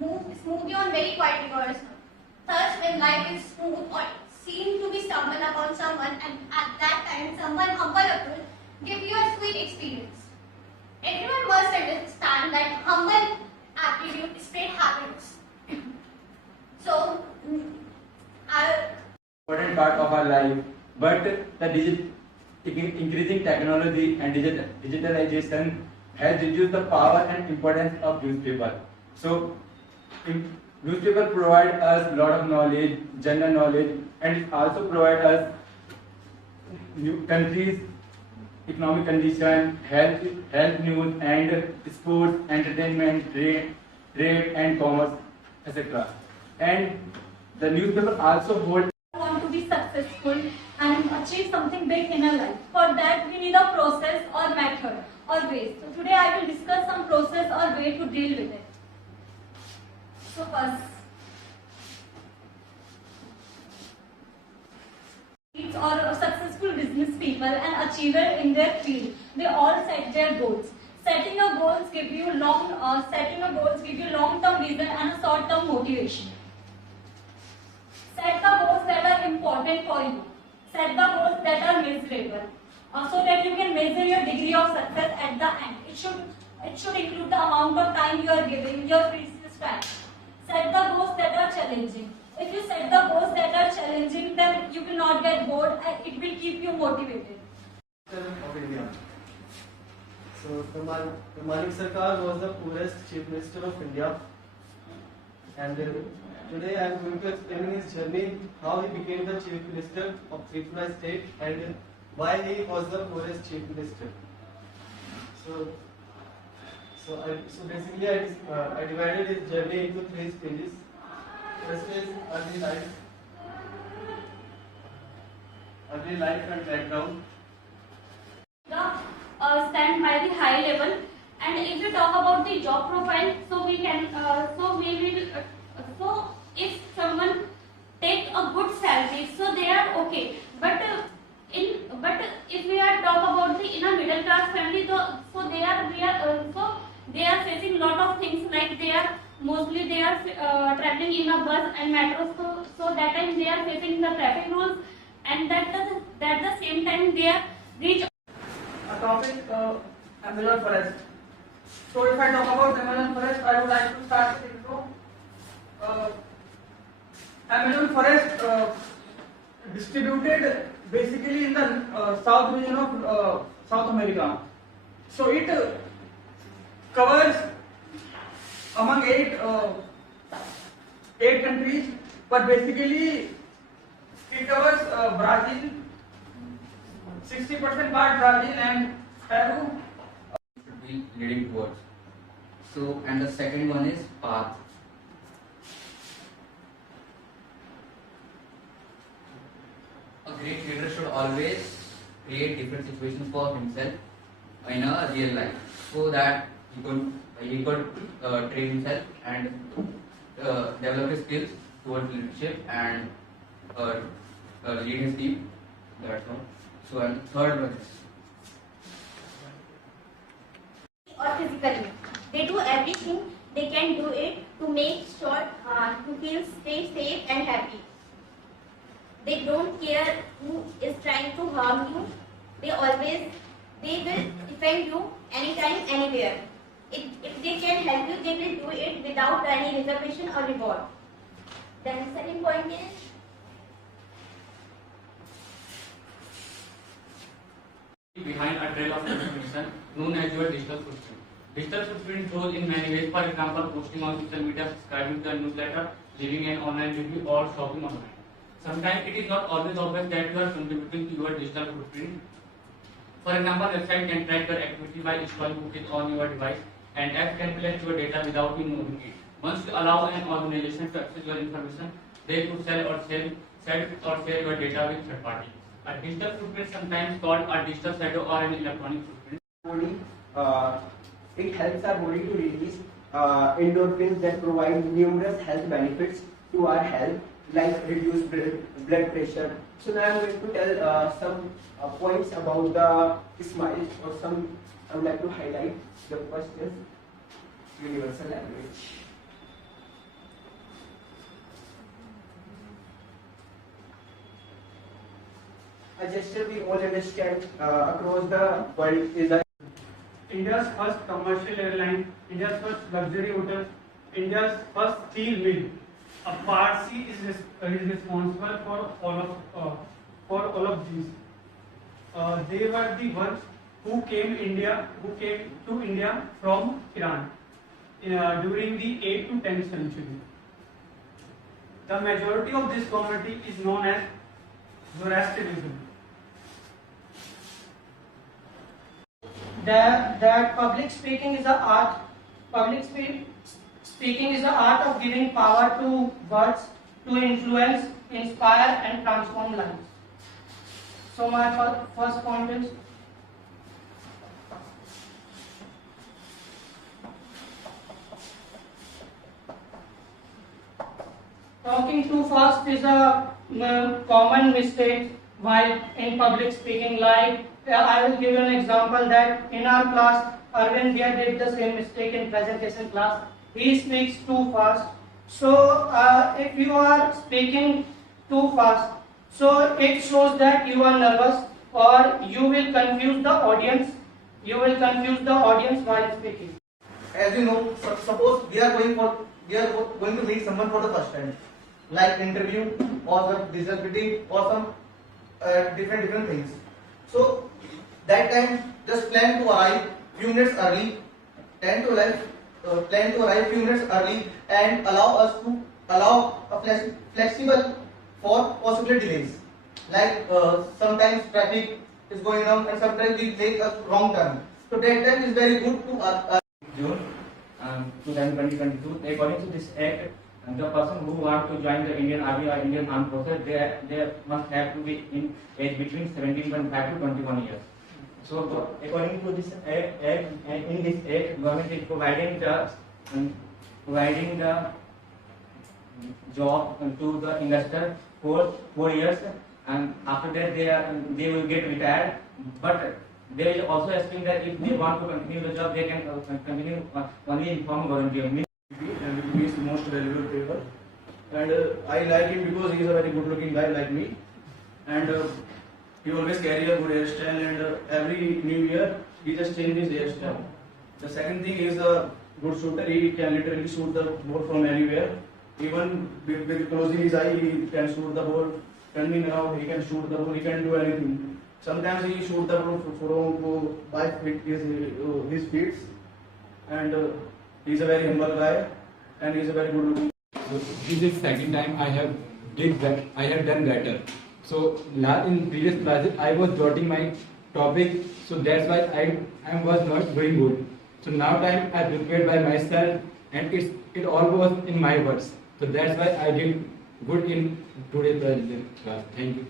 move smoothly on very quiet rivers. Thus, when life is smooth or seem to be stumble upon someone, and at that time someone humble approach give you a sweet experience. Everyone must understand that humble attitude spread happiness. So, important part of our life, but the increasing technology and digitalization has reduced the power and importance of newspaper. So, newspaper provide us a lot of knowledge, general knowledge, and it also provide us new countries' economic condition, health news, and sports, entertainment, trade and commerce, etc. And the newspaper also hold. Want to be successful and achieve something big in our life. For that, we need a process or method or way. So today I will discuss some process or way to deal with it. So first, or successful business people and achiever in their field, they all set their goals. Setting a goals give you long-term vision and a short-term motivation. Set the goals that are important for you. Set the goals that are measurable, so that you can measure your degree of success at the end. It should include the amount of time you are giving, your precious time. Set the goals that are challenging. If you set the goals that are challenging, then you will not get bored and it will keep you motivated. Of India. So, Manik Sarkar was the poorest Chief Minister of India, and today I am going to explain his journey, how he became the Chief Minister of Tripura State and why he was the poorest Chief Minister. So basically I divided his journey into 3 stages. First is early life and background. Stand by the high level, and if we talk about the job profile, so if someone take a good salary, so they are okay. But if we are talk about the in a middle class family, so they are facing lot of things, like they are traveling in a bus and metro, so that time they are facing the traffic rules, and that the same time they are reach. Topic Amazon forest. So if I talk about Amazon forest, I would like to start with intro. Amazon forest distributed basically in the south region of South America. So it covers among eight countries, but basically it covers Brazil. 60% part Brazil and Peru. Should be leading towards. So, and the second one is path. A great leader should always create different situations for himself in a real life, so that he could train himself and develop his skills towards leadership and lead his team. That's all. So, and third one is or physically, they do everything they can do it to make sure to stay safe and happy. They don't care who is trying to harm you. They will defend you anytime, anywhere. If they can help you, they will do it without any reservation or reward. Then the second point is behind a trail of information known as your digital footprint. Digital footprint shows in many ways, for example, posting on social media, subscribing to a newsletter, leaving an online review, or shopping online. Sometimes it is not always obvious that you are contributing to your digital footprint. For example, website can track your activity by installing cookies on your device, and apps can collect your data without you knowing it. Once you allow an organization to access your information, they could sell or share your data with third parties. A digital footprint, sometimes called a digital shadow or an electronic footprint. It helps our body to release endorphins that provide numerous health benefits to our health, like reduced blood pressure. So now I'm going to tell some points about the SMILE, or some I would like to highlight. The first is universal language. a gesture we all understand across the world is the India's first commercial airline, India's first luxury hotel, India's first steel mill. A Parsi is responsible for all of these. They were the ones who came to India from Iran during the 8th to 10th century. The majority of this community is known as Zoroastrianism. That public speaking is the art. Speaking is the art of giving power to words to influence, inspire, and transform lives. So my first point is talking too fast is a common mistake while in public speaking. Like I will give you an example that in our class, Arvind here did the same mistake in presentation class. He speaks too fast. So if you are speaking too fast, so it shows that you are nervous or you will confuse the audience. You will confuse the audience while speaking. As you know, suppose we are going to meet someone for the first time, like interview or some disability or some different things. So that time, just plan to arrive few minutes early, plan to arrive few minutes early, and allow a flexible for possible delays. Like sometimes traffic is going on and sometimes we make a wrong turn. So that time is very good to June 2022. According to this act, the person who wants to join the Indian Army or Indian Armed Forces, they must have to be in age between 17.5 to 21 years. So, according to this act, in this act, government is providing the job to the investor for 4 years, and after that they will get retired. But they will also asking that if they want to continue the job, they can continue only in form volunteer. And he is the most valuable paper. And I like him because he is a very good looking guy like me. And he always carry a good hairstyle, and every new year he just changes his hairstyle. The second thing is a good shooter. He can literally shoot the ball from anywhere. Even with closing his eye, he can shoot the ball. Turning around, he can shoot the ball. He can do anything. Sometimes he shoot the ball from by his feet. And he's a very humble guy, and he's a very good looking. So this is second time I have done better. So in previous classes I was jotting my topic, so that's why I was not doing good. So now time I prepared by myself, and it all was in my words. So that's why I did good in today's class. Thank you.